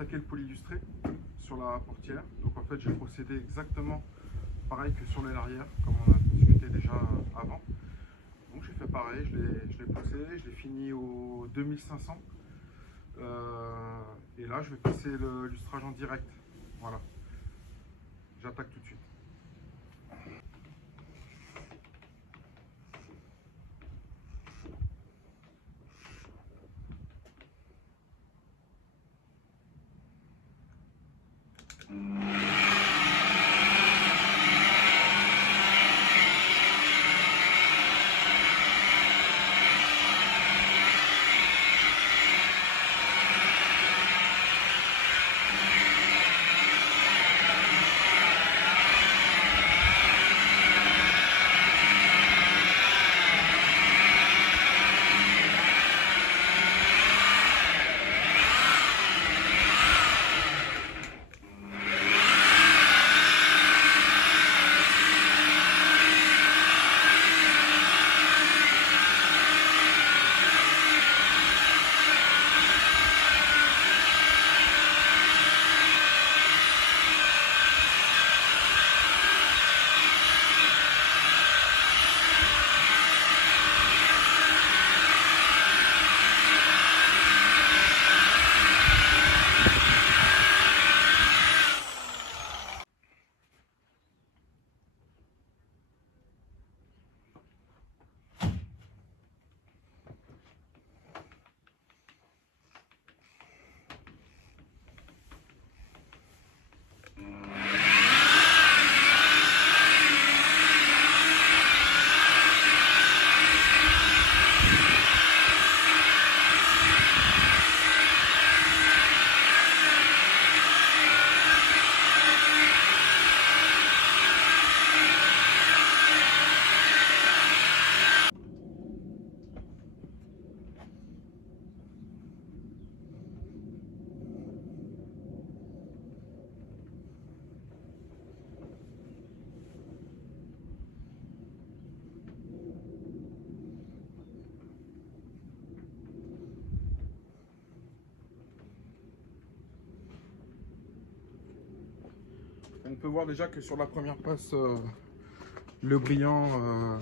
attaquer le polylustré sur la portière. Donc en fait j'ai procédé exactement pareil que sur l'aile arrière, comme on a discuté déjà avant. Donc j'ai fait pareil, je l'ai poussé, je l'ai fini au 2500. Et là je vais passer le lustrage en direct. Voilà. J'attaque tout de suite. On peut voir déjà que sur la première passe, le brillant,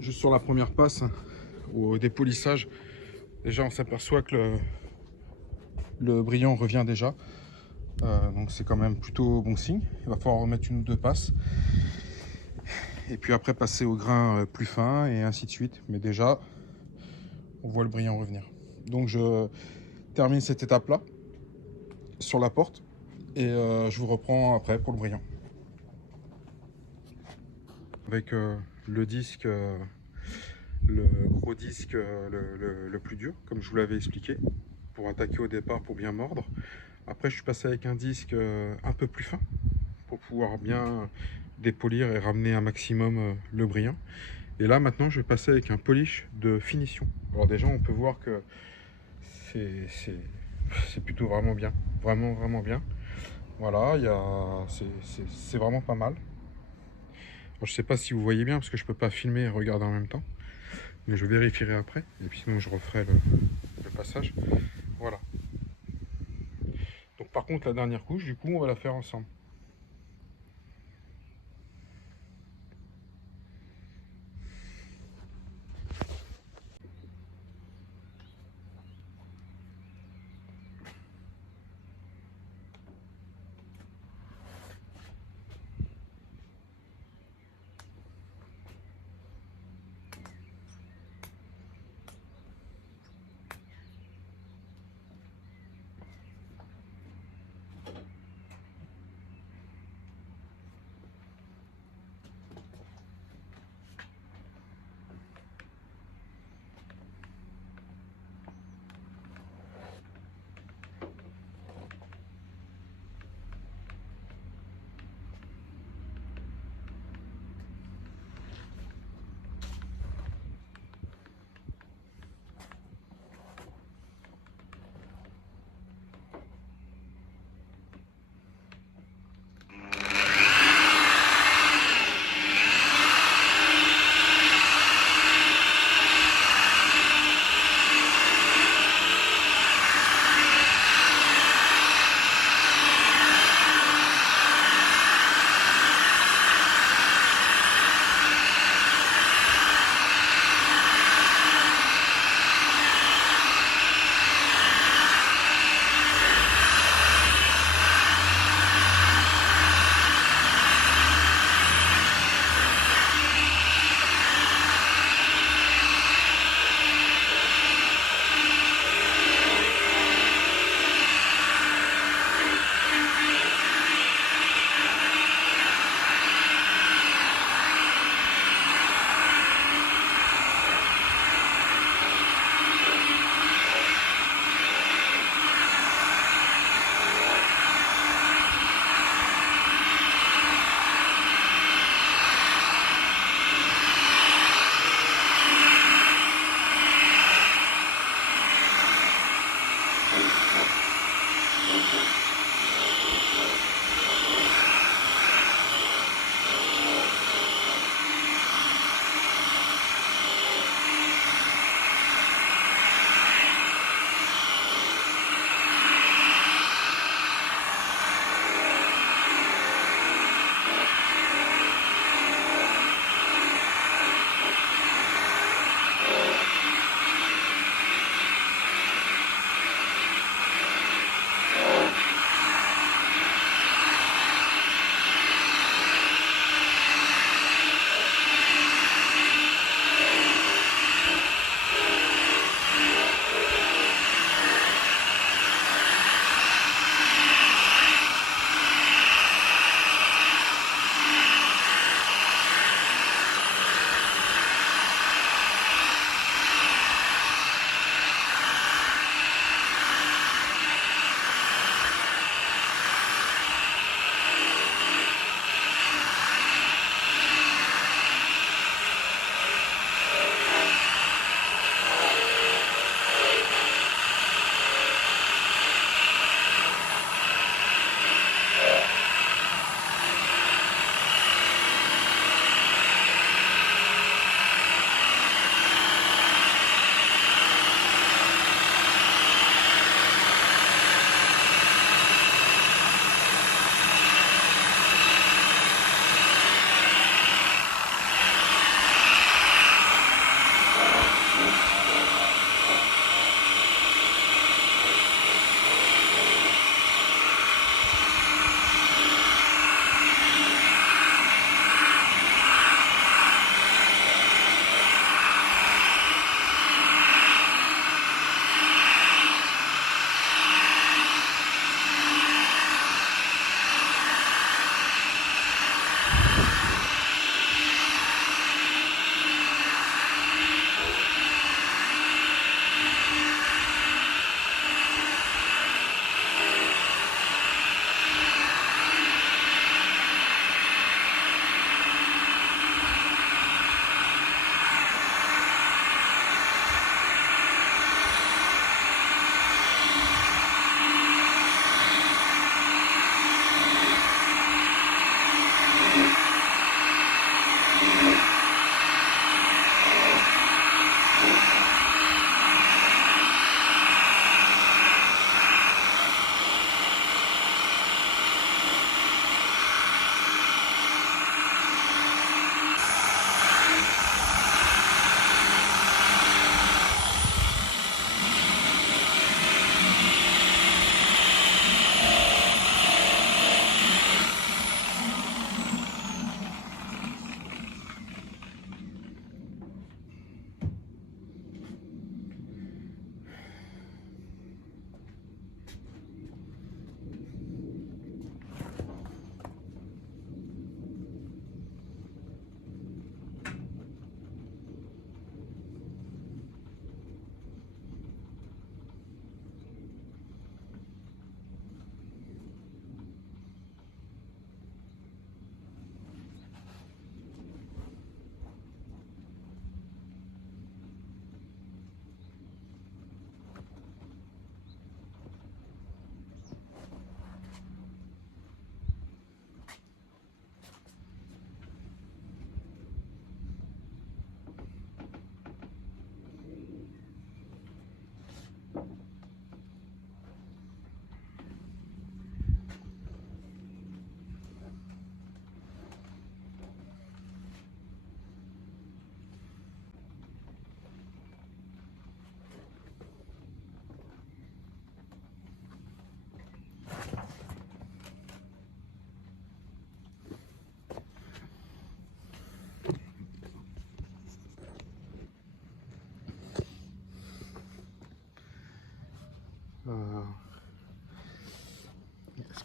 juste sur la première passe, au dépolissage, déjà on s'aperçoit que le brillant revient déjà. Donc c'est quand même plutôt bon signe. Il va falloir remettre une ou deux passes. Et puis après passer au grain plus fin et ainsi de suite. Mais déjà, on voit le brillant revenir. Donc je termine cette étape-là sur la porte. Et je vous reprends après pour le brillant. Avec le disque, le gros disque le plus dur, comme je vous l'avais expliqué, pour attaquer au départ, pour bien mordre. Après je suis passé avec un disque un peu plus fin, pour pouvoir bien dépolir et ramener un maximum le brillant. Et là maintenant je vais passer avec un polish de finition. Alors déjà on peut voir que c'est plutôt vraiment bien, vraiment bien. Voilà, c'est vraiment pas mal. Alors, je sais pas si vous voyez bien parce que je peux pas filmer et regarder en même temps, mais je vérifierai après et puis sinon je referai le passage. Voilà. Donc par contre la dernière couche, du coup on va la faire ensemble.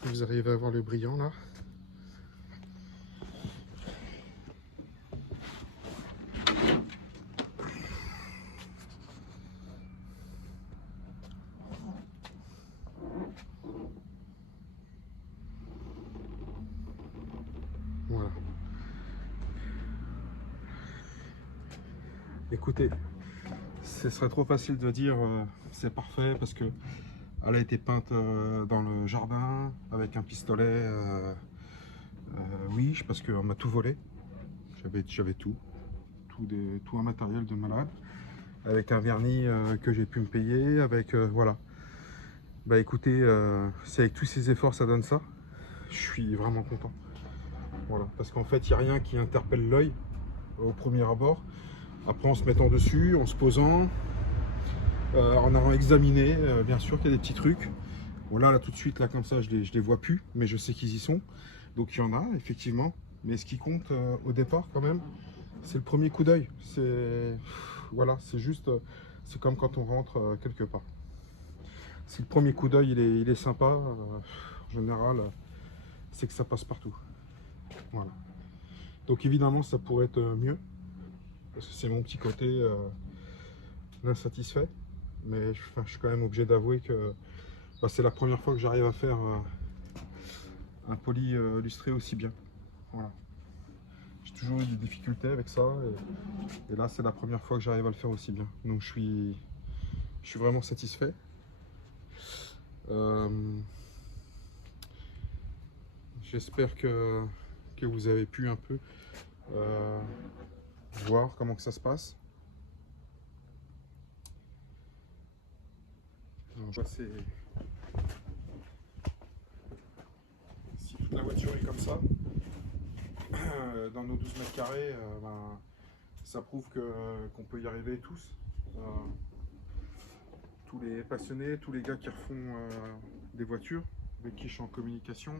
Est-ce que vous arrivez à voir le brillant là? Voilà. Écoutez, ce serait trop facile de dire c'est parfait parce que Elle a été peinte dans le jardin avec un pistolet Wish parce qu'on m'a tout volé. J'avais tout un matériel de malade. Avec un vernis que j'ai pu me payer, avec voilà. Bah écoutez, c'est avec tous ces efforts ça donne ça. Je suis vraiment content. Voilà, parce qu'en fait il n'y a rien qui interpelle l'œil au premier abord. Après en se mettant dessus, en se posant, en allant examiner, bien sûr qu'il y a des petits trucs. Voilà, là tout de suite, là comme ça, je les vois plus, mais je sais qu'ils y sont. Donc il y en a, effectivement. Mais ce qui compte au départ quand même, c'est le premier coup d'œil. Voilà, c'est juste, c'est comme quand on rentre quelque part. Si le premier coup d'œil il est sympa, en général, c'est que ça passe partout. Voilà. Donc évidemment, ça pourrait être mieux, parce que c'est mon petit côté insatisfait. Mais je suis quand même obligé d'avouer que bah, c'est la première fois que j'arrive à faire un poli illustré aussi bien. Voilà. J'ai toujours eu des difficultés avec ça, et là c'est la première fois que j'arrive à le faire aussi bien. Donc je suis vraiment satisfait. J'espère que vous avez pu un peu voir comment que ça se passe. Alors, je vois, si toute la voiture est comme ça, dans nos 12 mètres carrés, ben, ça prouve qu'on peut y arriver tous. Tous les passionnés, tous les gars qui refont des voitures, avec qui je suis en communication,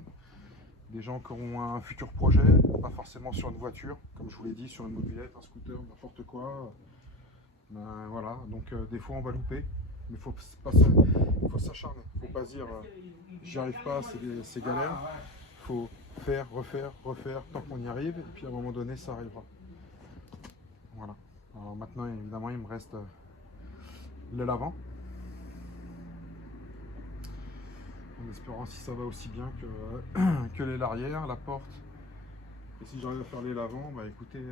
des gens qui auront un futur projet, pas forcément sur une voiture, comme je vous l'ai dit, sur une mobilette, un scooter, n'importe quoi. Ben, voilà, donc des fois on va louper, mais il faut s'acharner, il ne faut pas se dire j'y arrive pas, c'est galère. Il faut faire, refaire, refaire, tant qu'on y arrive, et puis à un moment donné ça arrivera. Voilà. Alors maintenant évidemment il me reste l'aile avant. En espérant si ça va aussi bien que l'aile arrière, la porte. Et si j'arrive à faire l'aile avant, bah écoutez,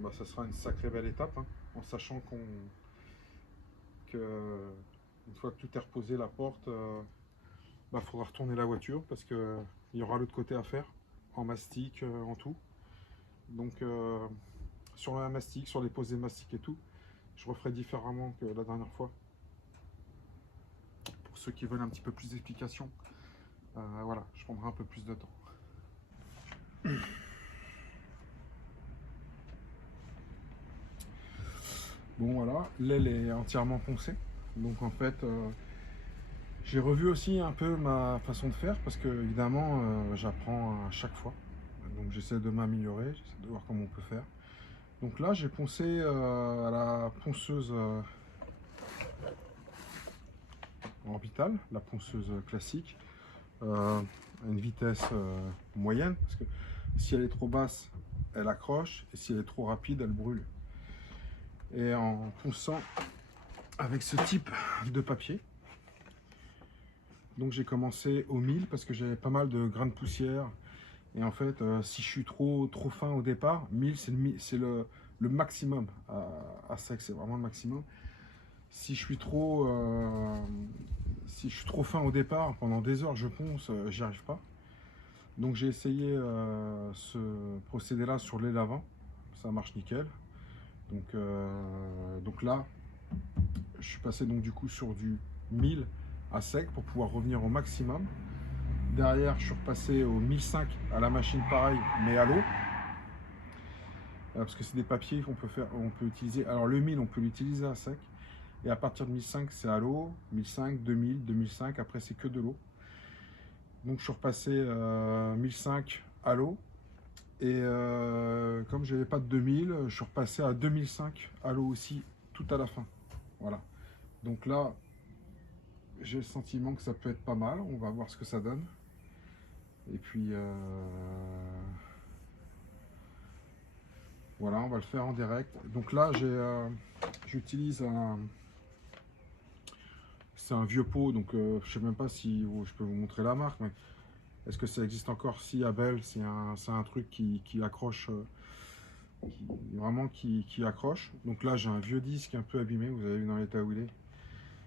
bah, ça sera une sacrée belle étape, hein, en sachant que une fois que tout est reposé, la porte, bah, faudra retourner la voiture parce que il y aura l'autre côté à faire, en mastic, en tout. Donc sur la mastic, sur les posés mastic et tout, je referai différemment que la dernière fois. Pour ceux qui veulent un petit peu plus d'explications, voilà, je prendrai un peu plus de temps. Bon voilà, l'aile est entièrement poncée. Donc en fait, j'ai revu aussi un peu ma façon de faire parce que évidemment, j'apprends à chaque fois. Donc j'essaie de m'améliorer, j'essaie de voir comment on peut faire. Donc là, j'ai poncé à la ponceuse orbitale, la ponceuse classique, à une vitesse moyenne, parce que si elle est trop basse, elle accroche, et si elle est trop rapide, elle brûle. Et en ponçant avec ce type de papier, donc j'ai commencé au 1000 parce que j'avais pas mal de grains de poussière. Et en fait, si je suis trop fin au départ, 1000 c'est le maximum à sec, c'est vraiment le maximum. Si je suis trop fin au départ, pendant des heures je ponce, j'y arrive pas. Donc j'ai essayé ce procédé là sur l'aile avant, ça marche nickel. Donc là, je suis passé donc du coup sur du 1000 à sec pour pouvoir revenir au maximum. Derrière, je suis repassé au 1005 à la machine pareil, mais à l'eau. Parce que c'est des papiers qu'on peut faire, on peut utiliser. Alors le 1000, on peut l'utiliser à sec. Et à partir de 1005, c'est à l'eau. 1005, 2000, 2005, après c'est que de l'eau. Donc je suis repassé 1005 à l'eau. Et comme je n'avais pas de 2000, je suis repassé à 2005 à l'eau aussi, tout à la fin. Voilà. Donc là, j'ai le sentiment que ça peut être pas mal. On va voir ce que ça donne. Et puis voilà, on va le faire en direct. Donc là, j'utilise c'est un vieux pot, donc je sais même pas si je peux vous montrer la marque, mais est-ce que ça existe encore? Si, Abel, c'est un truc qui accroche, vraiment qui accroche. Donc là, j'ai un vieux disque un peu abîmé, vous avez vu dans l'état où il est.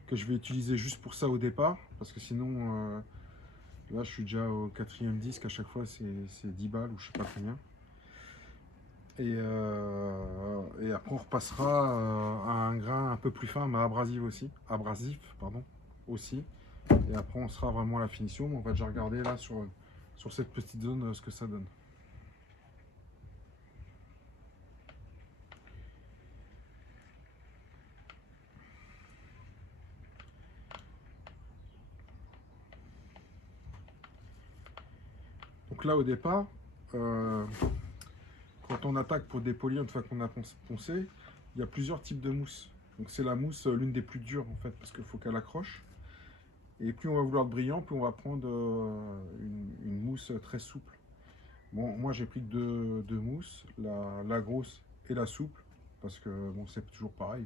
que je vais utiliser juste pour ça au départ, parce que sinon, là je suis déjà au 4e disque, à chaque fois c'est 10 balles ou je sais pas combien. Et après on repassera à un grain un peu plus fin, mais abrasif pardon, aussi. Et après on sera vraiment à la finition, mais on va déjà regarder là sur cette petite zone ce que ça donne. Donc là au départ, quand on attaque pour dépolir une fois qu'on a poncé, il y a plusieurs types de mousse. Donc c'est la mousse l'une des plus dures en fait, parce qu'il faut qu'elle accroche. Et plus on va vouloir de brillant, plus on va prendre une mousse très souple. Bon, moi j'ai pris deux mousses, la grosse et la souple, parce que bon, c'est toujours pareil,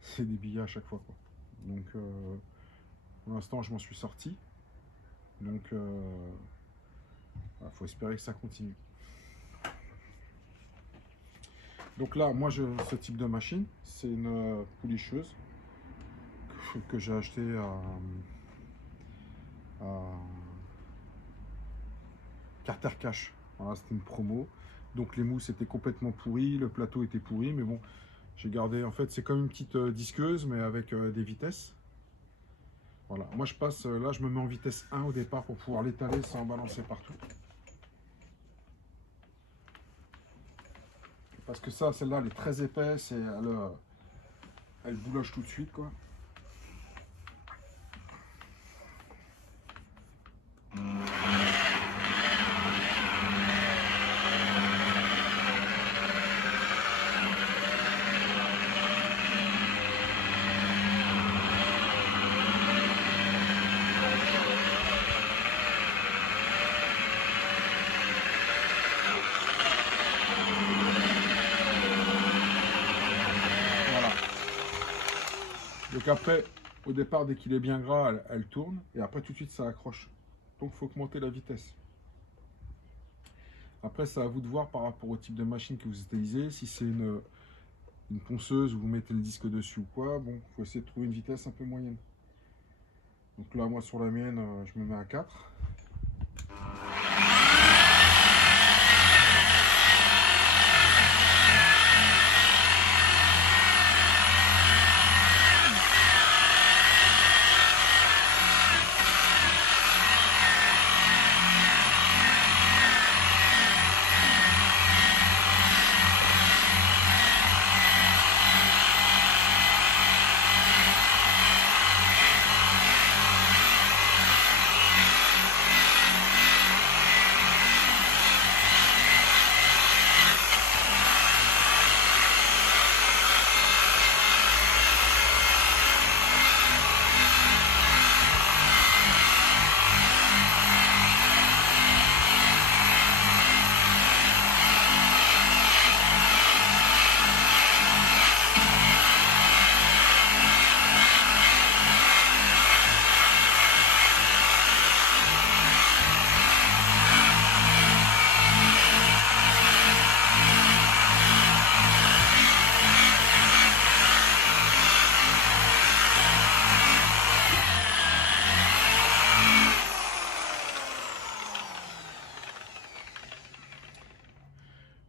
c'est des billets à chaque fois, quoi. Donc pour l'instant je m'en suis sorti. Donc faut espérer que ça continue. Donc là, moi, ce type de machine, c'est une poulicheuse que j'ai acheté à Carter Cash. Voilà, c'était une promo. Donc les mousses étaient complètement pourries, le plateau était pourri, mais bon, j'ai gardé. En fait, c'est comme une petite disqueuse, mais avec des vitesses. Voilà, moi je passe, là je me mets en vitesse 1 au départ pour pouvoir l'étaler sans balancer partout. Parce que ça, celle-là, elle est très épaisse et elle bouloche tout de suite, quoi. Donc après, au départ, dès qu'il est bien gras, elle tourne, et après tout de suite ça accroche. Donc il faut augmenter la vitesse. Après, c'est à vous de voir par rapport au type de machine que vous utilisez. Si c'est une ponceuse où vous mettez le disque dessus ou quoi, bon, il faut essayer de trouver une vitesse un peu moyenne. Donc là, moi sur la mienne, je me mets à 4.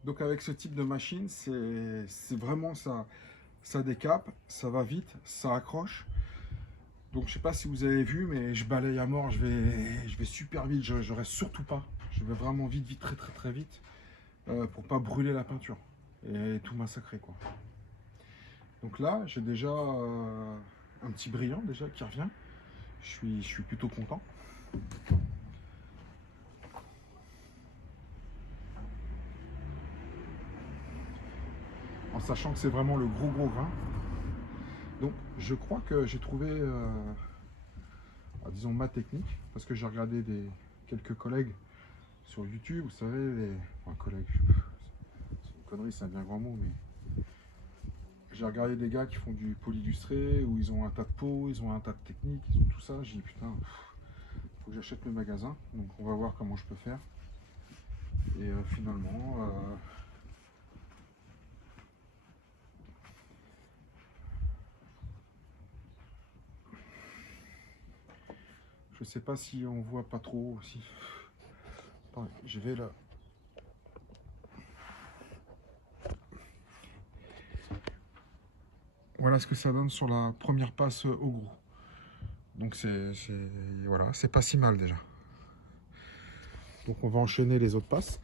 Donc avec ce type de machine, c'est vraiment ça décape, ça va vite, ça accroche. Donc je sais pas si vous avez vu, mais je balaye à mort, je vais super vite, je reste surtout pas. Je vais vraiment vite, très vite, pour pas brûler la peinture et tout massacrer, quoi. Donc là, j'ai déjà un petit brillant déjà qui revient. Je suis plutôt content. En sachant que c'est vraiment le gros grain. Donc je crois que j'ai trouvé, disons, ma technique, parce que j'ai regardé quelques collègues sur YouTube, vous savez, enfin, collègues, c'est une connerie, c'est un bien grand mot, mais j'ai regardé des gars qui font du polyillustré, où ils ont un tas de pots, ils ont un tas de techniques, ils ont tout ça. J'ai dit putain, faut que j'achète le magasin, donc on va voir comment je peux faire. Et finalement, Je sais pas si on voit pas trop aussi. Attendez, je vais là. Voilà ce que ça donne sur la première passe au gros. Donc voilà, c'est pas si mal déjà. Donc on va enchaîner les autres passes.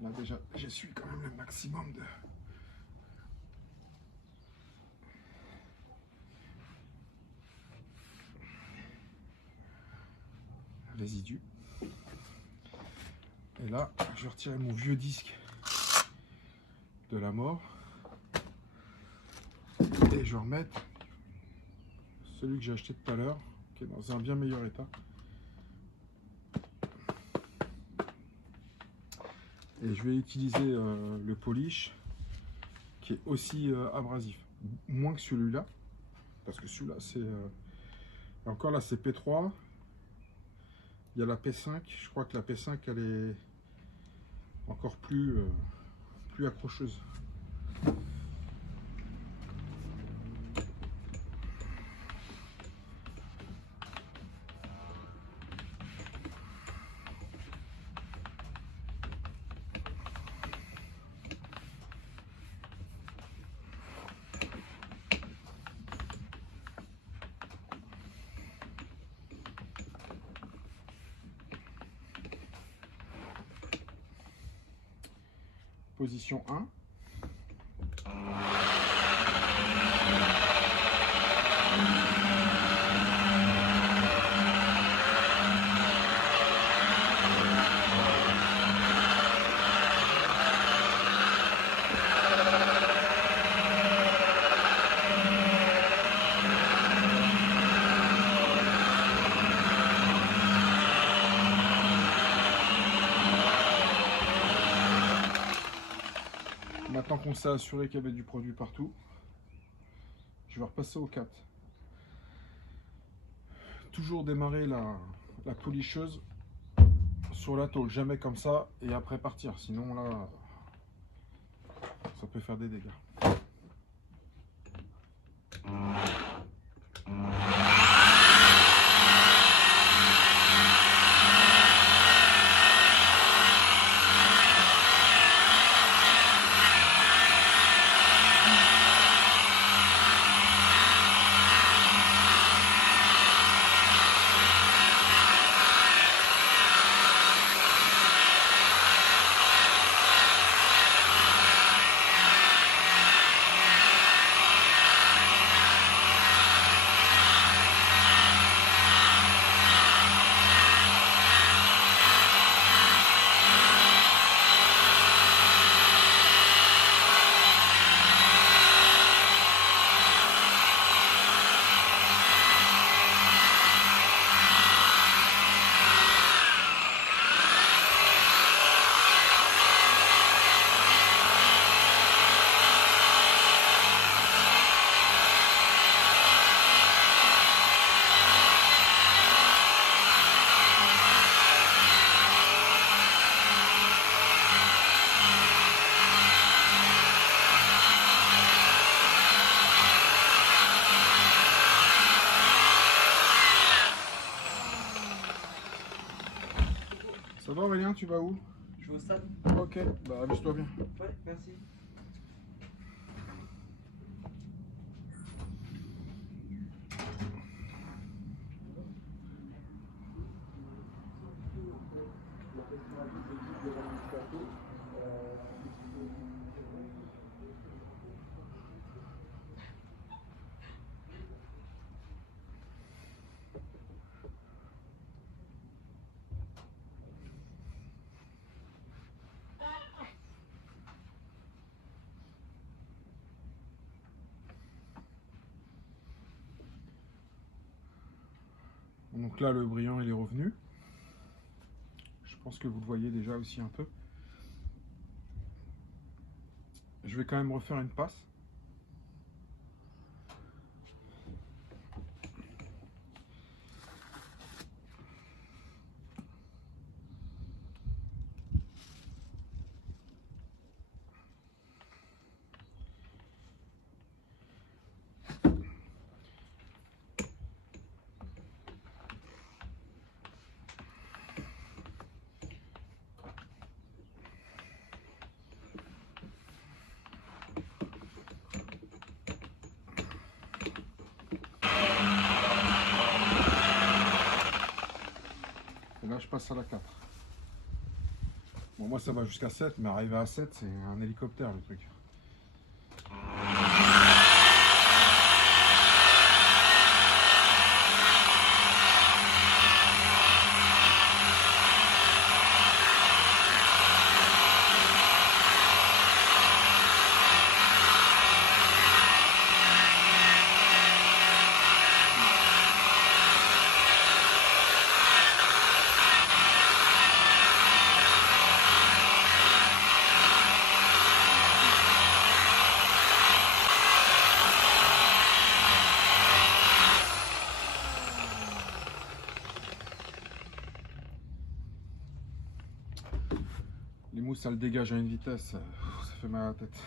Là déjà, j'essuie quand même le maximum de résidus. Et là, je vais retirer mon vieux disque de la mort. Et je vais remettre celui que j'ai acheté tout à l'heure, qui est dans un bien meilleur état. Et je vais utiliser le polish, qui est aussi abrasif. Moins que celui-là, parce que celui-là, c'est... encore là, c'est P3. Il y a la P5. Je crois que la P5, elle est encore plus accrocheuse. Position 1. Maintenant qu'on s'est assuré qu'il y avait du produit partout, je vais repasser au 4. Toujours démarrer la policheuse sur la tôle, jamais comme ça et après partir, sinon là ça peut faire des dégâts. Ça va Aurélien, tu vas où? Je vais au stade. Ok, bah amuse-toi bien. Ouais, merci. Donc là, le brillant, il est revenu. Je pense que vous le voyez déjà aussi un peu. Je vais quand même refaire une passe. je passe à la 4. Bon, moi ça va jusqu'à 7, mais arriver à 7, c'est un hélicoptère le truc. Les mousses, ça le dégage à une vitesse, ça fait mal à la tête.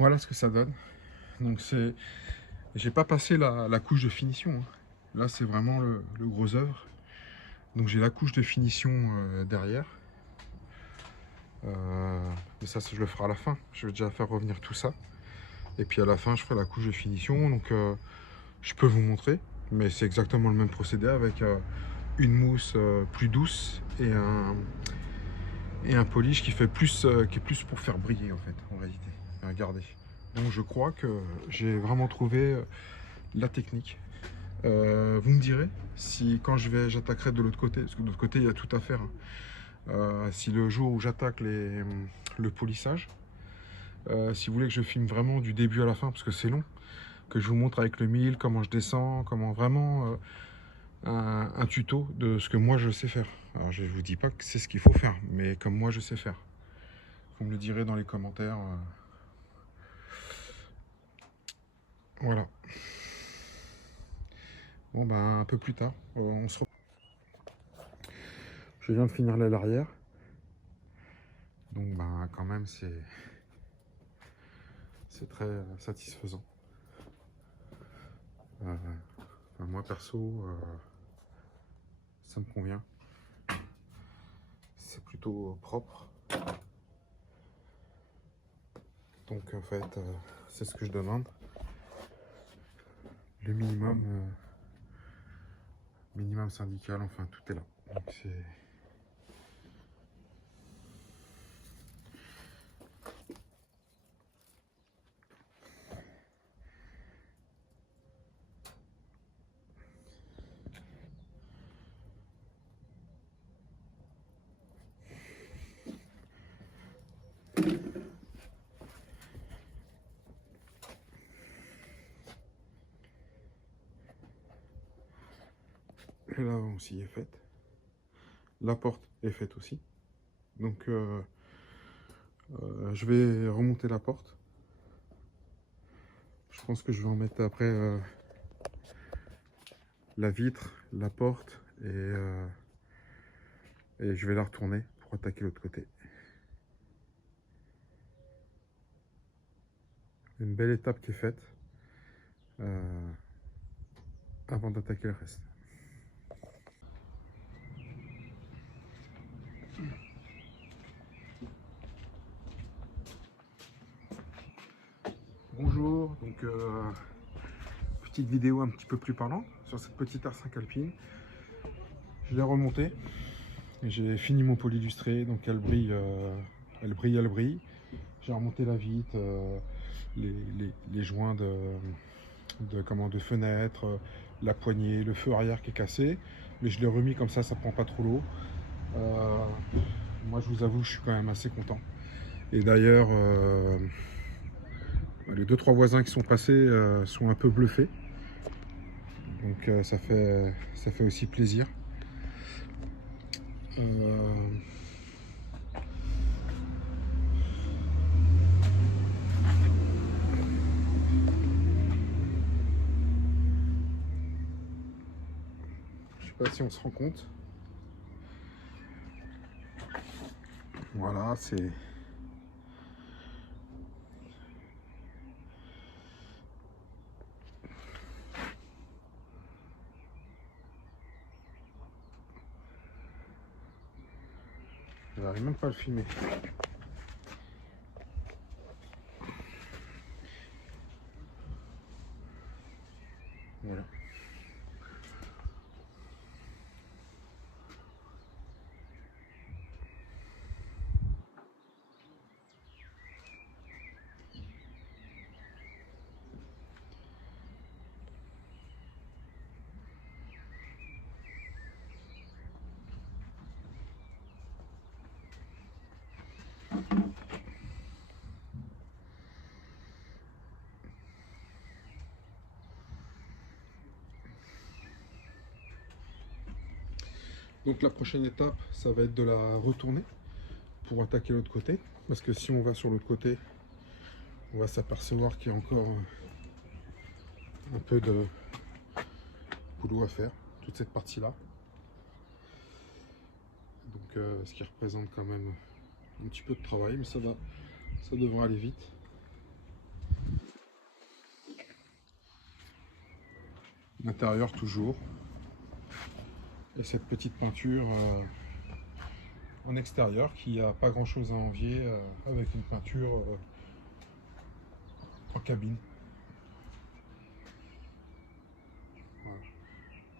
Voilà ce que ça donne. Donc c'est, j'ai pas passé la couche de finition, hein. Là c'est vraiment le gros œuvre. Donc j'ai la couche de finition derrière. Mais ça je le ferai à la fin. Je vais déjà faire revenir tout ça. Et puis à la fin je ferai la couche de finition. Donc je peux vous montrer. Mais c'est exactement le même procédé avec une mousse plus douce et un polish qui fait plus, qui est plus pour faire briller en fait en réalité. Regardez. Donc je crois que j'ai vraiment trouvé la technique. Vous me direz si quand j'attaquerai de l'autre côté, parce que de l'autre côté il y a tout à faire, hein. Si le jour où j'attaque le polissage, si vous voulez que je filme vraiment du début à la fin, parce que c'est long, que je vous montre avec le mille comment je descends, comment vraiment un tuto de ce que moi je sais faire. Alors je vous dis pas que c'est ce qu'il faut faire, mais comme moi je sais faire. Vous me le direz dans les commentaires. Voilà. Bon ben un peu plus tard, on se retrouve. Je viens de finir l'aile arrière. Donc ben quand même c'est très satisfaisant. Enfin, moi perso ça me convient. C'est plutôt propre. Donc en fait c'est ce que je demande. Le minimum syndical, enfin tout est là. Donc c'est et l'avant aussi est faite. La porte est faite aussi. Donc je vais remonter la porte. Je pense que je vais en mettre après la vitre, la porte et je vais la retourner pour attaquer l'autre côté. Une belle étape qui est faite avant d'attaquer le reste. Bonjour, donc petite vidéo un petit peu plus parlante sur cette petite R5 Alpine. Je l'ai remontée, j'ai fini mon polylustré, donc elle brille, elle brille. J'ai remonté la vitre, les joints de fenêtre, la poignée, le feu arrière qui est cassé, mais je l'ai remis comme ça prend pas trop l'eau. Moi je vous avoue, je suis quand même assez content. Et d'ailleurs, les 2-3 voisins qui sont passés sont un peu bluffés. Donc ça fait aussi plaisir. Euh, je sais pas si on se rend compte. Voilà, c'est... Je n'arrive même pas à le filmer. Voilà. Donc la prochaine étape, ça va être de la retourner pour attaquer l'autre côté. Parce que si on va sur l'autre côté, on va s'apercevoir qu'il y a encore un peu de boulot à faire, toute cette partie-là. Donc ce qui représente quand même un petit peu de travail, mais ça devrait aller vite. L'intérieur toujours. Et cette petite peinture en extérieur qui n'a pas grand chose à envier avec une peinture en cabine. Voilà.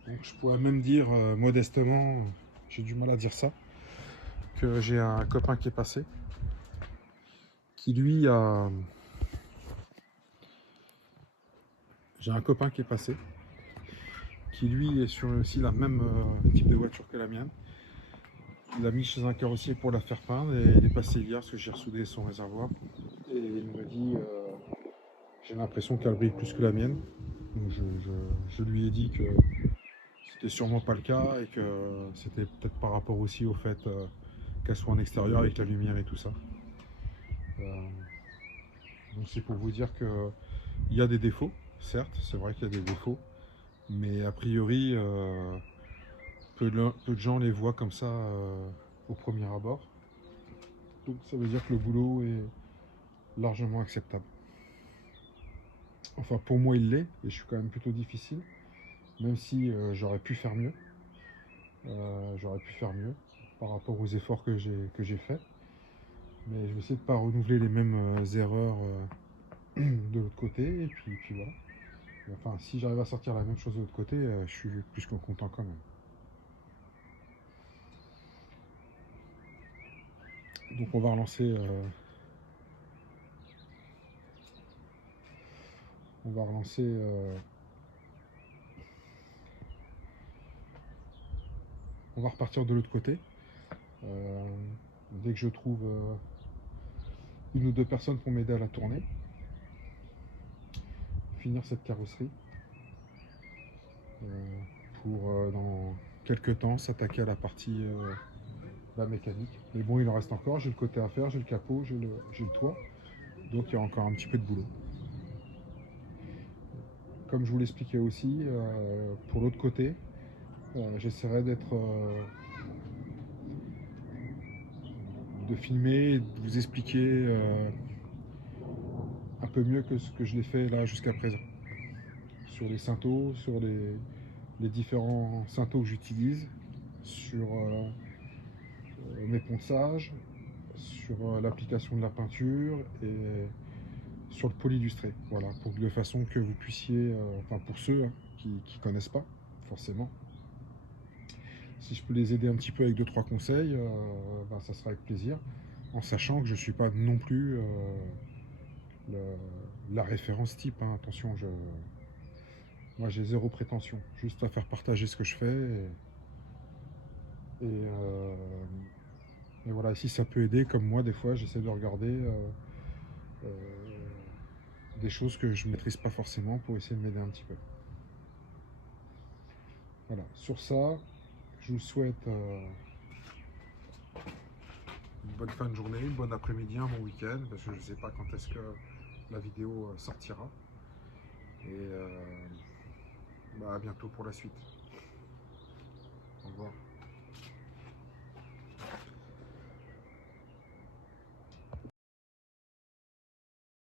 Donc je pourrais même dire modestement, j'ai du mal à dire ça, que j'ai un copain qui est passé, qui lui a... J'ai un copain qui est passé, qui lui est sur aussi la même type de voiture que la mienne. Il l'a mis chez un carrossier pour la faire peindre et il est passé hier parce que j'ai ressoudé son réservoir. Et il m'a dit j'ai l'impression qu'elle brille plus que la mienne. Donc je lui ai dit que c'était sûrement pas le cas et que c'était peut-être par rapport aussi au fait qu'elle soit en extérieur avec la lumière et tout ça. Donc c'est pour vous dire que il y a des défauts, certes, c'est vrai qu'il y a des défauts, mais a priori peu de gens les voient comme ça au premier abord. Donc ça veut dire que le boulot est largement acceptable. Enfin pour moi il l'est, et je suis quand même plutôt difficile, même si j'aurais pu faire mieux. J'aurais pu faire mieux par rapport aux efforts que j'ai faits. Mais je vais essayer de ne pas renouveler les mêmes erreurs de l'autre côté, et puis voilà. Enfin, si j'arrive à sortir la même chose de l'autre côté, je suis plus que content quand même. Donc on va relancer on va relancer on va repartir de l'autre côté. Dès que je trouve une ou deux personnes pour m'aider à la tourner, finir cette carrosserie pour dans quelques temps s'attaquer à la partie la mécanique. Mais bon, il en reste encore, j'ai le côté à faire, j'ai le capot, j'ai le toit, donc il y a encore un petit peu de boulot. Comme je vous l'expliquais aussi, pour l'autre côté, j'essaierai de filmer et de vous expliquer un peu mieux que ce que je l'ai fait là jusqu'à présent. Sur les syntaux, sur les différents syntaux que j'utilise, sur mes ponçages, sur l'application de la peinture et sur le polylustré. Voilà, de façon que vous puissiez, enfin pour ceux qui ne connaissent pas forcément, si je peux les aider un petit peu avec 2-3 conseils, ben, ça sera avec plaisir, en sachant que je ne suis pas non plus la référence type. Hein. Attention, moi j'ai zéro prétention, juste à faire partager ce que je fais. Et voilà, si ça peut aider, comme moi, des fois, j'essaie de regarder euh, des choses que je ne maîtrise pas forcément pour essayer de m'aider un petit peu. Voilà, sur ça, je vous souhaite une bonne fin de journée, une bonne après-midi, un bon week-end, parce que je ne sais pas quand est-ce que la vidéo sortira. Et bah, à bientôt pour la suite. Au revoir.